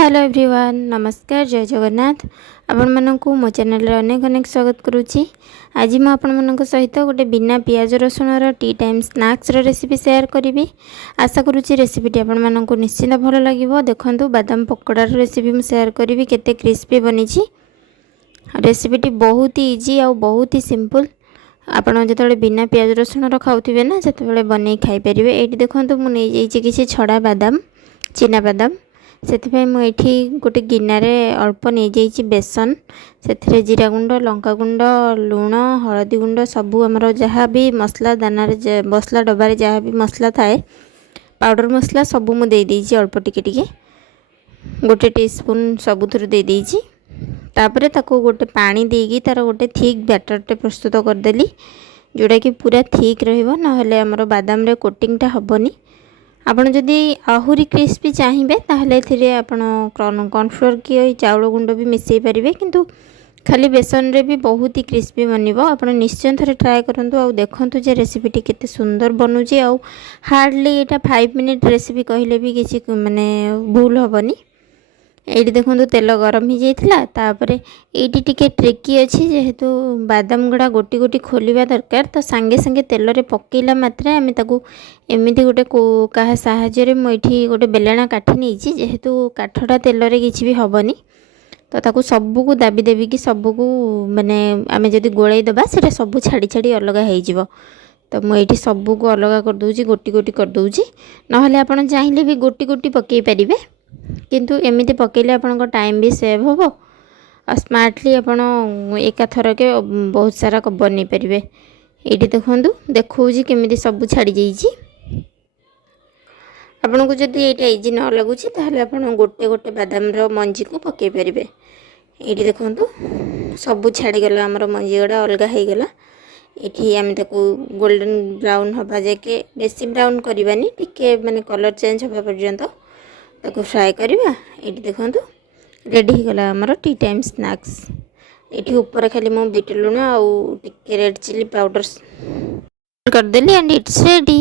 Hello everyone, नमस्कार, जय जगन्नाथ। आपण मानकु मो चैनल रे अनेक अनेक स्वागत करुच्ची। आज मैं आपण मानक सहित गोटे बिना पियाज रसुण tea time snacks recipe share करी। आशा करुच्ची रेसिपीटी आपण मानकु निश्चित भल लगिवो। देखंतु बादाम पकोड़ा रेसिपी मैं शेयर करी केते क्रिस्पी बनी। रेसिपीटी बहुत ही इजी और बहुत ही सिंपल। आपण जो बिना पियाज रसुण खाऊे ना से बन खाई पारे। ये देखो मुझे किसी छड़ा बादाम, चीना बादाम, से मुझे गोटे गिनार अल्प नहीं जाइए बेसन, से जीरा गुंड, लंका गुंड, लुण, हलदी गुंड सबू आमर जहाँ भी मसला दाना मसला डबारे जहाँ भी मसला थाए पाउडर मसला सबू मुझे देदेजी अल्प टिके गोटे टीस्पून सबुथुर देदेजी। तापर ताको गोटे पानी देगी तार गोटे थिक बैटरटे प्रस्तुत करदेली जोड़ा कि पूरा थिक रहिबो, नहले हमर बादाम रे कोटिंगटा हबनी। आपण जदि आहुरी क्रिस्पी चाहिए ताहले एथिरे आपण कॉर्नफ्लोर की चाउल गुंड भी मिसई पारिबे, किंतु खाली बेसन रे भी बहुत ही क्रिस्पी बनिबो। आपण निश्चय थरे ट्राए करंतु आ देखंतु जे रेसिपीटी केते सुंदर बनुची। आ हार्डली एटा 5 मिनिट रेसिपी कहले भी किसी माने भूल हबनी। ये देखो तेल गरम हो जाता, तापर ये टिके ट्रिकी अच्छी जेहेतु बादाम गुड़ा गोटी गोटी खोलिया दरकार, तो सांगे सांगे तेल रे पकेला मात्रे आम ताकू एमती गोटे क्या साहाय्य मुझे गोटे बेलना काठी नहीं, जेहेतु काठटा तेल रे किसी भी हबनी, तो ताकू सबू को दाबी देवी कि सबू को माने आम जदि गोलाई दबा से सबू छाड़ी छाड़ी अलग हो। तो मुझे सबू को अलग कर दूची, गोटी गोटी कर दूची। नहले आपण चाहिए भी गोटी गोटी पकई पारिबे, किंतु एमती पकेले आपन टाइम भी सेव हो और स्मार्टली आपन एका थर के बहुत सारा बन पारे। ये देखूँ देखा केमी सब छाड़ी जाइए। आपन को जब ये इजी न लगुच आप गोटे गोटे बादाम मंजी को पकई पारे। ये देखूँ सब छाड़गला आमर मंजी गुड़ा अलग होगला। ये आम गोल्डन ब्राउन हवा जाके बेसी ब्राउन करवानी, टिके माने कलर चेंज हवा पर्यंत ताको फ्राए करवा। ये देखो रेडी हो गला आमर टी टाइम स्नैक्स। ये ऊपर खाली मो बीट लुण आउ टिके रेड चिली पाउडर करदेली एंड इट्स रेडी।